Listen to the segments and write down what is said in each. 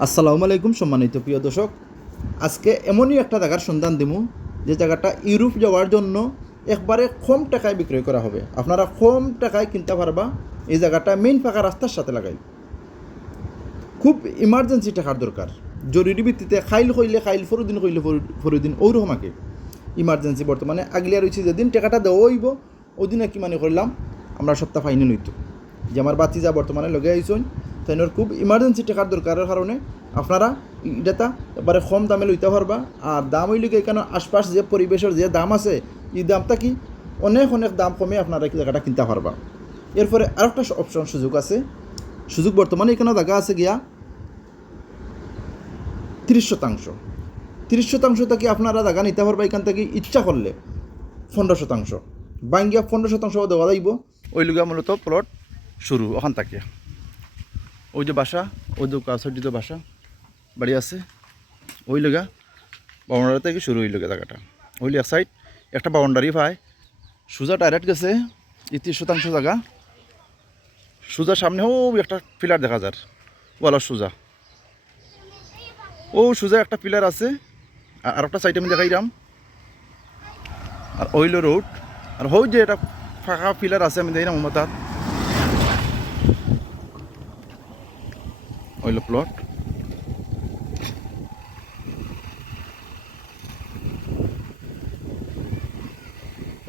আসসালামু আলাইকুম সম্মানিত প্রিয় দর্শক। আজকে এমনই একটা জায়গার সন্ধান দিমু, যে জায়গাটা ইউরোপ যাওয়ার জন্য একবারে কম টাকায় বিক্রয় করা হবে। আপনারা কম টাকায় কিনতে পারবা, এই জায়গাটা মেইন ফাঁকা রাস্তার সাথে লাগাই। খুব ইমার্জেন্সি টাকার দরকার। জরুরি ভিত্তিতে খাইল কইলে খাইল, ফরুদিন ফরু- ফরুদিন ওইরকম আগে ইমার্জেন্সি বর্তমানে আগলিয়া রয়েছে যেদিন টাকাটা দেওয়া হইব, ওদিন কি মানে করলাম। আমরা সপ্তাহ ফাইনে নইতো যে আমার বাতি যা বর্তমানে লগে আইসন তাইনোর খুব ইমার্জেন্সি টাকার দরকারের কারণে আপনারা এটাটা এবারে কম দামে লইতে পারবা। আর দাম হইলে এখানে আশপাশ যে পরিবেশের যে দাম আছে এই দামটা কি? অনেক অনেক দাম কমে আপনারা জায়গাটা কিনতে পারবা। এরপরে আরেকটা অপশন সুযোগ আছে। সুযোগ বর্তমানে এখানে জায়গা আছে গিয়া তিরিশ শতাংশ। তিরিশ শতাংশ থেকে আপনারা জায়গা নিতে পারবা এখান থেকে ইচ্ছা করলে। পনেরো শতাংশ। বাঙ্গিয়া পনেরো শতাংশ দেওয়া যাইব। ওই লুগা মূলত প্লট শুরু, ওখান থেকে। ওই যে বাসা, ওই যে কাছটি যে বাসা, বাড়ি আছে, ওই লগা বাউন্ডারি থেকে শুরু হইল জায়গাটা। ওই এক সাইড একটা বাউন্ডারি পায়। সোজা ডাইরেক্ট গেছে এই শতাংশ জায়গা। সোজা সামনেও একটা পিলার দেখা যার ওয়ালার সোজা। ও সোজা একটা পিলার আছে আর একটা সাইড আমি দেখাইলাম। আর ওইল রোড আর হই যে এটা ফাঁকা পিলার আছে, আমি দেখাইলাম আমার তাত ওইল প্লট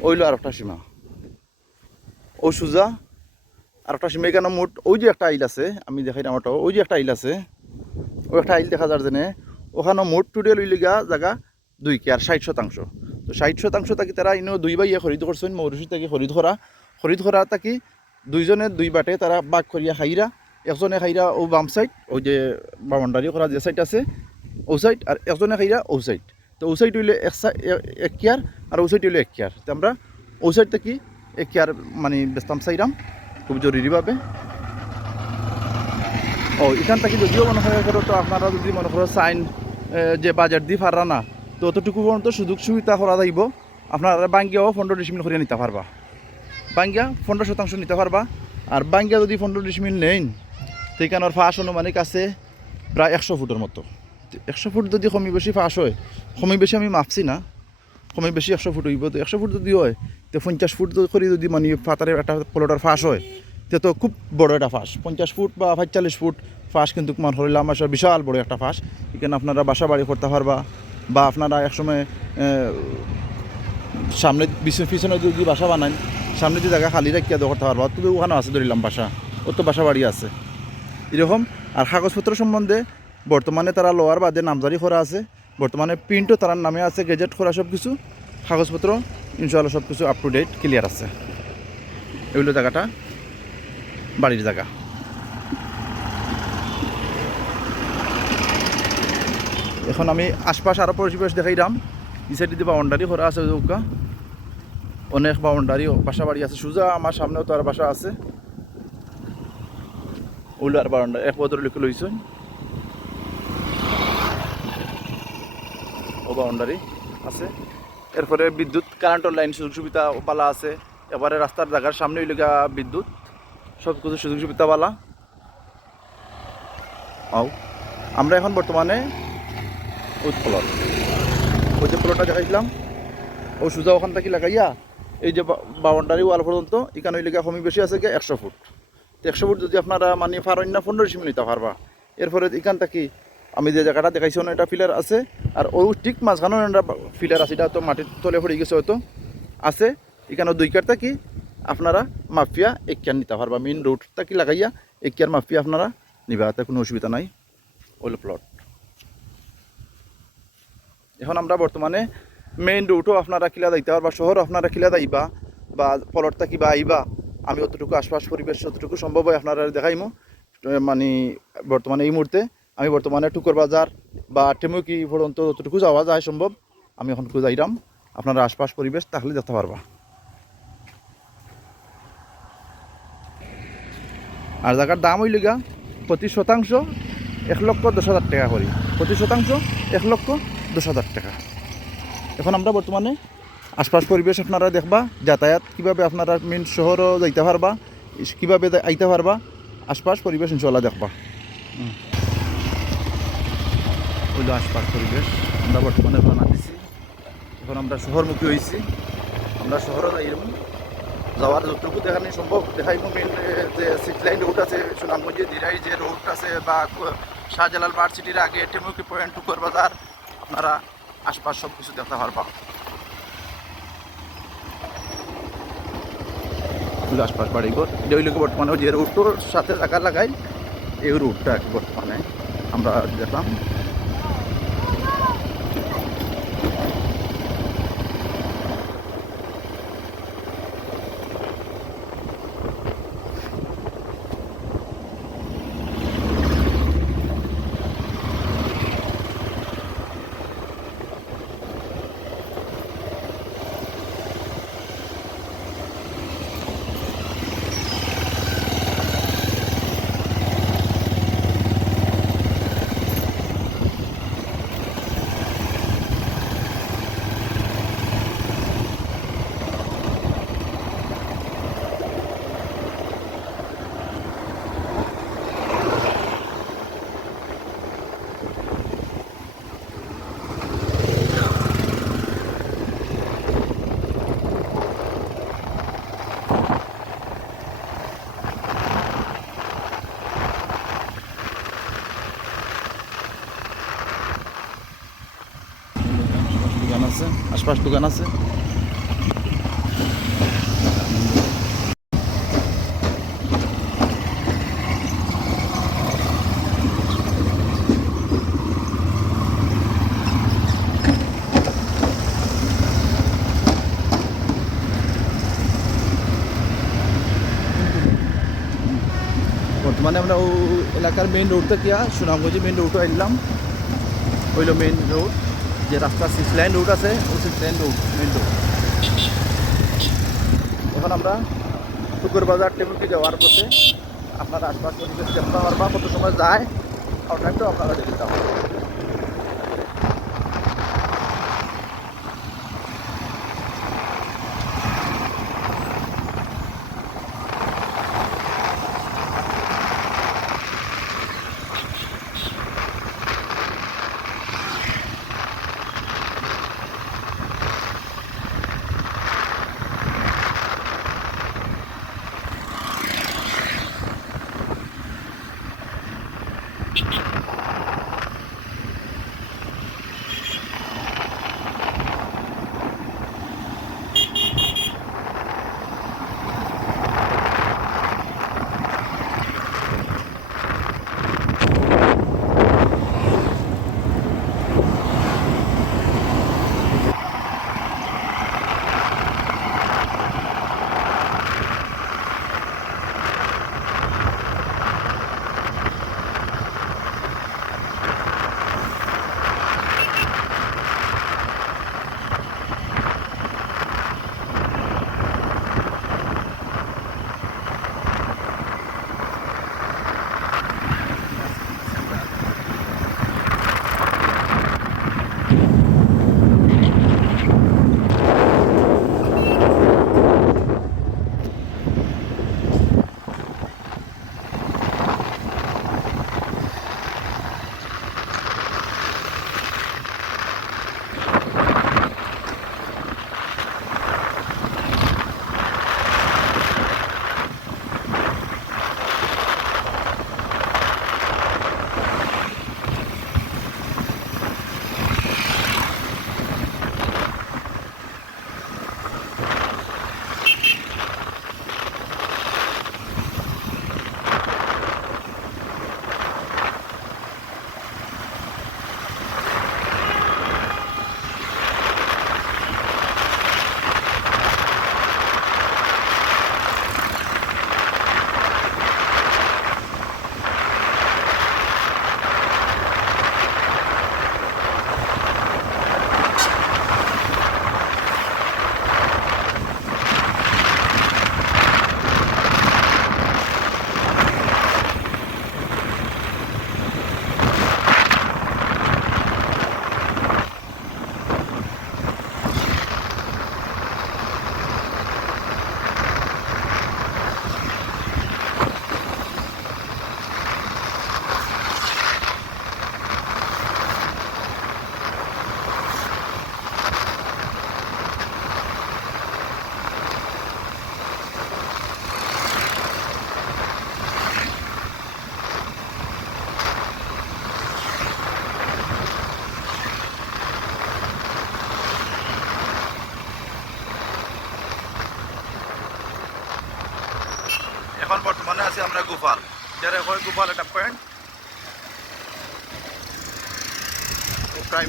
ওইল আর একটা সীমা। ও সুজা, আর একটা সীমা এখানে মোট ওই যে একটা আইল আছে, আমি দেখাই আমারটা ওই যে একটা আইল আছে। ওই একটা আইল দেখা যার জেনে ওখানে মোট টুডে লইলি গা জায়গা দুই কে আর ষাট শতাংশ। তো ষাট শতাংশ থাকি তারা ইনো দুই বাইয়ে খরিদ করছেন মৌরুষি থেকে খরিদ করা খরিদ করা থাকি দুইজনে দুই বাটে তারা বাঘ করিয়া খাইরা একজনে খাইরা ও বাম সাইড ওই যে বাউন্ডারি করা যে সাইড আছে, ও সাইড আর একজনে খাইরা ও সাইড তো ও সাইড হইলে এক সাই- এ- এক কেয়ার, আর ও সাইড হইলে এক কেয়ার। তো আমরা ও সাইড থেকে, এক কেয়ার মানে বেস্তাম চাইরাম, খুব জরুরিভাবে। ও, এখান থেকে যদিও মনে হয় করো তো আপনারা যদি মনে করো সাইন যে বাজেট দিয়ে পারা না, তো অতটুকু পর্যন্ত সুযোগ সুবিধা করা যাইব। আপনারা বাঙ্গিয়াও পনেরো ডিসমিল করে নিতে পারবা। বাঙ্গিয়া পনেরো শতাংশ নিতে পারবা। আর বাঙ্গিয়া যদি পনেরো ডিসমিল নেন সেইখানে ওর ফাঁস অনুমানিক আছে প্রায় একশো ফুটের মতো। একশো ফুট যদি কমি বেশি ফাঁস হয়, কমি বেশি আমি মাপছি না। কমি বেশি একশো ফুট হইব তো একশো ফুট যদি হয়, তো পঞ্চাশ ফুট করে যদি মানে ফাতারে একটা প্লটার ফাঁস হয়, তে তো খুব বড় একটা ফাঁস পঞ্চাশ ফুট বা পঁয়তাল্লিশ ফুট ফাঁস কিন্তু মান হইলে আমার বিশাল বড় একটা ফাঁস এখানে আপনারা বাসা বাড়ি করতে পারবা বা আপনারা একসময় সামনে পিছনে যদি বাসা বানান সামনে যে জায়গা খালি রাখিয়া করতে পারবা তো ওখানে আছে ধরিলাম বাসা। ওর তো বাসা বাড়ি আছে। এরকম। আর কাগজপত্র সম্বন্ধে বর্তমানে তারা লোয়ার বাদে নামজারি করা আছে। বর্তমানে প্রিন্টও তার নামে আছে গেজেট করা সব কিছু কাগজপত্র ইনশাল্লাহ সব কিছু আপ টু ডেট ক্লিয়ার আছে। এগুলো জায়গাটা বাড়ির জায়গা এখন আমি আশপাশ আরও পরিবেশ দেখাইলাম এই সাইডে দিয়ে বাউন্ডারি করা আছে অনেক বাউন্ডারি বাসা বাড়ি আছে, সোজা আমার সামনেও তো আর বাসা আছে। আর বাউন্ডারি এক বদর লিখে লইছেন। ও বাউন্ডারি আছে। এরপরে বিদ্যুৎ কারেন্টের লাইন সুযোগ সুবিধা পালা আছে। এবারে রাস্তার জায়গার সামনে ওইলেগা বিদ্যুৎ সব কিছু সুযোগ সুবিধা পালা আও, আমরা এখন বর্তমানে উৎপলর ওই যে প্লটটা দেখাইছিলাম ও সুজা ওখান থেকে লাগাইয়া, এই যে বাউন্ডারি ওয়াল পর্যন্ত, এখানে ওই লেখা কমি বেশি আছে গিয়ে একশো ফুট। একশো ফুট যদি আপনারা মানে পারেন না পনেরো ডিসিমিল নিতে পারবা এরপরে এখান থেকে, আমি যে জায়গাটা দেখাইছি এটা ফিলার আছে, আর ও ঠিক মাঝখানেও একটা ফিলার আছে, এটা তো মাটির তলে পড়ে গেছে হয়তো। আছে, এখানে দুই কার থাকি, আপনারা মাফিয়া এক কেয়ার নিতে পারবা মেইন রোড থাকি লাগাইয়া, এক কেয়ার মাফিয়া আপনারা নিবা, তাতে কোনো অসুবিধা নাই, ওইল প্লট এখন আমরা বর্তমানে মেইন রুটও আপনারা কিলা যাইতে পারবা, শহর আপনারা কিলা যাইবা, বা পলটটা কিবা আইবা। আমি অতটুকু আশপাশ পরিবেশ যতটুকু সম্ভব হয় আপনারা দেখাইমো। মানে বর্তমানে এই মুহূর্তে। আমি বর্তমানে টুকর বাজার বা টেমুকি পর্যন্ত যতটুকু যাওয়া যায় সম্ভব, আমি এখন যাইরাম আপনারা আশপাশ পরিবেশ তাহলে দেখতে পারবা। আর জায়গার দাম হইল গা প্রতি শতাংশ, এক লক্ষ দশ হাজার টাকা করি। প্রতি শতাংশ, এক লক্ষ দশ হাজার টাকা। এখন আমরা বর্তমানে আশপাশ পরিবেশ আপনারা দেখবা, যাতায়াত কীভাবে আপনারা মেন শহরও যাইতে পারবা কীভাবে আইতে পারবা, আশপাশ পরিবেশ ইনশাল্লাহ দেখবা। হইল আশপাশ পরিবেশ, আমরা বর্তমানে রওনা দিছি। এখন আমরা শহরমুখী হয়েছি আমরা শহরে যাই এরকম যাওয়ার যতটুকু দেখানি সম্ভব দেখাইব মেন যে সিটি লাইন রোড আছে, সুনামগঞ্জে দিরাই যে রোড আছে বা শাহজালাল পার্ক সিটির আগে টেমুকি পয়েন্ট টুকর বাজার আপনারা আশপাশ সব কিছু দেখতে পারবা। এগুলো আশপাশ বাড়িঘর এটা হইলে বর্তমানে যে রুটটোর সাথে থাকা লাগাই, এই রুটটা বর্তমানে। আমরা দেখলাম দোকান আছে, আশপাশ দোকান আছে। বর্তমানে আমরা ও এলাকার মেইন রোড থেকে সুনামগঞ্জে মেন রোডে আইলাম হইল মেইন রোড যে রাস্তা সিক্স লাইন রোড আছে ও six line road main road এখন আমরা শুকুর বাজার টেবিলকে যাওয়ার পথে আপনার আশপাশ পরিবেশ দেখতে বা কত সময় যায় আর একটু আপনারা দেখে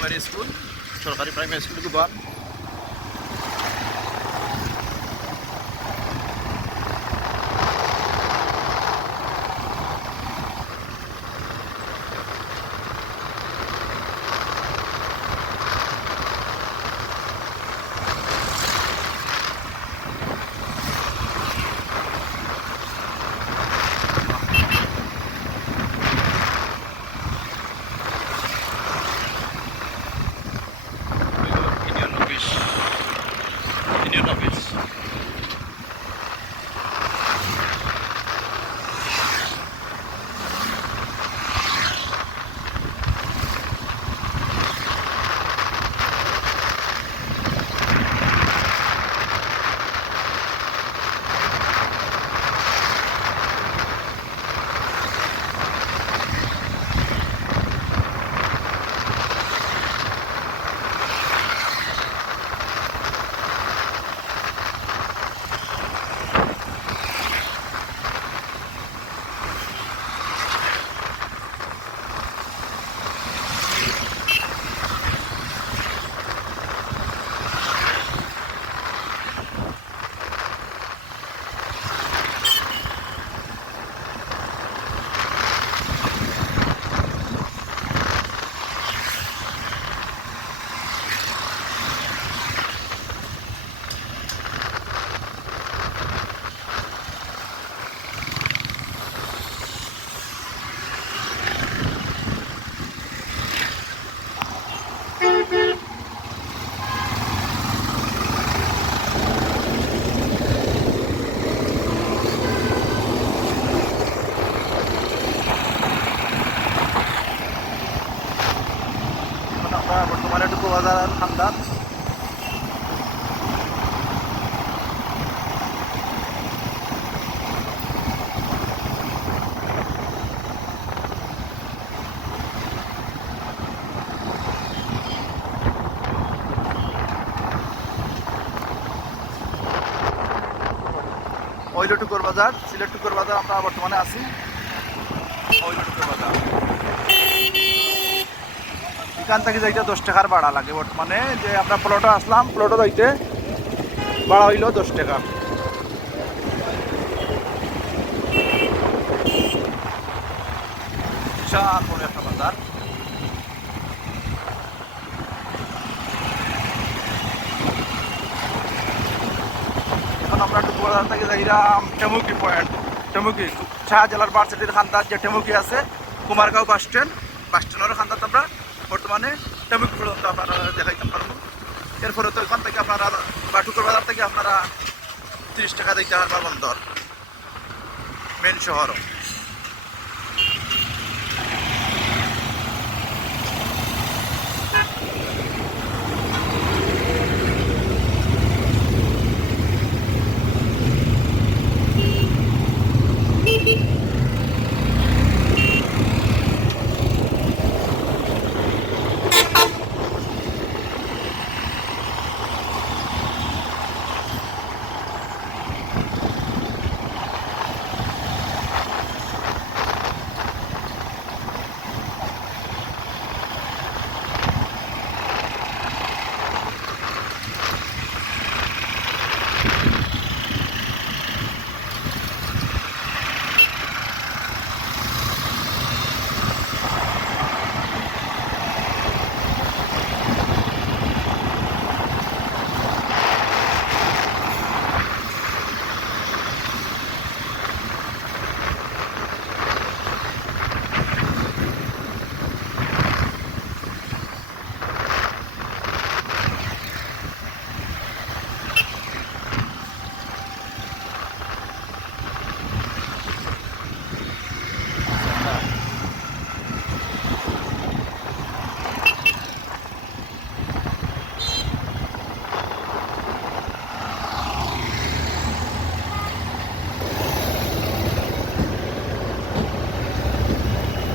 প্রাইমারি স্কুল সরকারি প্রাইমারি স্কুল গোপাল বাজার আমরা বর্তমানে আছি বাজার এখান থেকে যাইতে দশ টাকার ভাড়া লাগে বর্তমানে। যে আমরা প্লটে আসলাম প্লটে যাইতে ভাড়া হইল দশ টাকা। বিশাল বড় একটা বাজার। এখন আমরা টুকু বাজার থেকে যাইলাম টেমুকি পয়েন্ট টেমুকি শাহজালার ভার্সিটির খান্দার যে টেমুকি আছে, কুমারগাঁও বাস স্ট্যান্ড বাস স্ট্যান্ডের খান্দাতে আমরা বর্তমানে টেমুকি পর্যন্ত আপনারা দেখাইতে পারব। এরপরে তো এখান থেকে আপনারা বাটুকর বাজার থেকে আপনারা তিরিশ টাকা দিতে পারবেন দর, মেন শহরও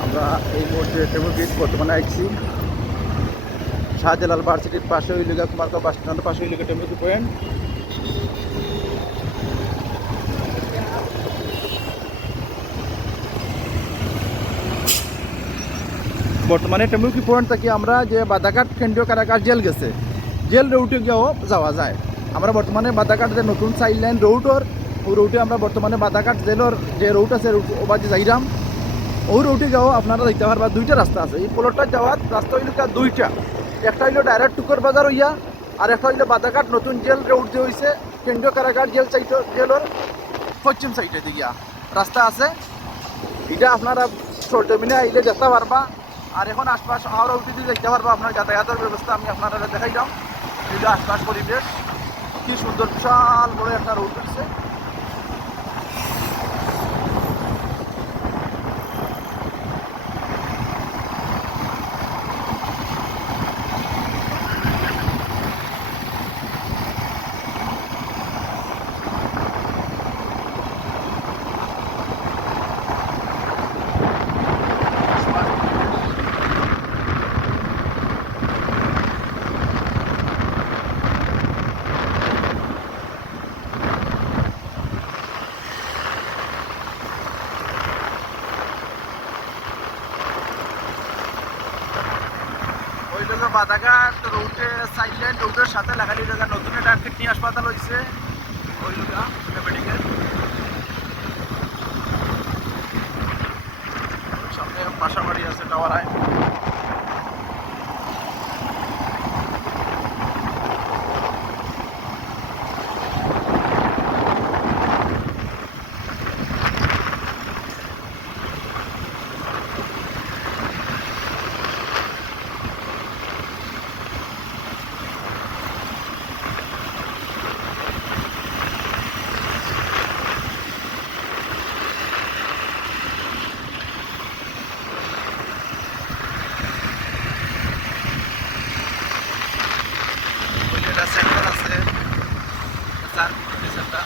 আমরা এই মুহূর্তে টেবল বর্তমানে আইছি শাহজালাল ভার্সিটির পাশে ওই লিগা কুমারগাঁও বাস স্ট্যান্ডের পাশে ওই লিগা টেম্পু পয়েন্ট বর্তমানে টেমুকি পয়েন্ট থেকে আমরা যে বাদাঘাট কেন্দ্রীয় কারাগার জেল গেছে। জেল রুটে গিয়েও যাওয়া যায়। আমরা বর্তমানে যে নতুন সাইড লাইন রোডর ওই রুটে আমরা বর্তমানে বাদাঘাট জেলর যে রুট আছে ওবাজি যাইরাম। ওই রুটে যাও আপনারা দেখতে পারবা দুইটা রাস্তা আছে। এই পোলরটা যাওয়ার রাস্তা হইল দুইটা। একটা হইল ডাইরেক্ট টুকর বাজার হইয়া, আর একটা হইল বাদাঘাট নতুন জেল রোড যে হইছে, কেন্দ্রীয় কারাগার জেল সাইড জেলর পশ্চিম সাইডে দিয়া রাস্তা আছে। এটা আপনারা সরজমিনে আইলে যেতে পারবা। আর এখন আশপাশ আরও উঠে দেখতে পারবা। আপনার যাতায়াতের ব্যবস্থা আমি আপনারা দেখাই দাম এটা আশপাশ পরিবেশ, কি সুন্দর, বিশাল বড় একটা রোড হয়েছে বাদাঘাট রোডে সাইড লাইন রোডের সাথে লাগালি জায়গা নতুন একটা কিডনি হাসপাতাল হয়েছে ওই মেডিকেল সামনে বাসা বাড়ি আছে টাওয়ারায় ওই যে একটা সেন্টার আছে স্যার সেন্টার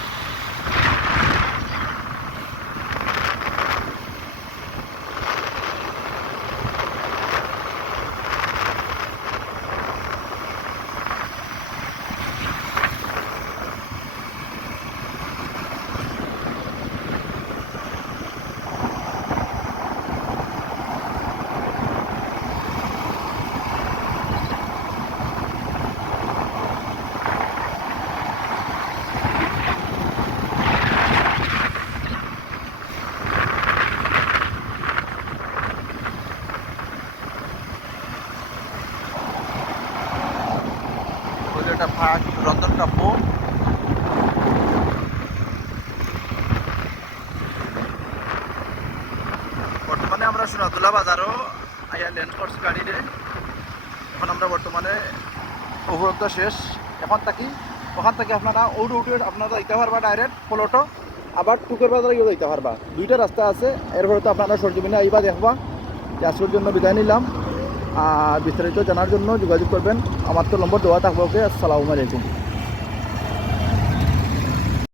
ওই যে একটা ভাগ রন্ধন কাব্য বর্তমানে আমরা সোনাতুলা বাজারও আইয়া ল্যান্ড করছি গাড়িরে এখন আমরা বর্তমানে অবরোধ শেষ। এখন থাকি, ওখান থেকে আপনারা ও রুটে আপনারা যাইতে পারবা ডাইরেক্ট ফলটো আবার টুকের বাজারে গিয়ে যাইতে পারবা। দুইটা রাস্তা আছে, এরপরে তো আপনারা সরজমিনে আইবা দেখবা। যে আজকের জন্য বিদায় নিলাম। বিস্তারিত জানার জন্য যোগাযোগ করবেন। আমার তো নম্বর দেওয়া থাকবে ওকে? আসসালামু আলাইকুম।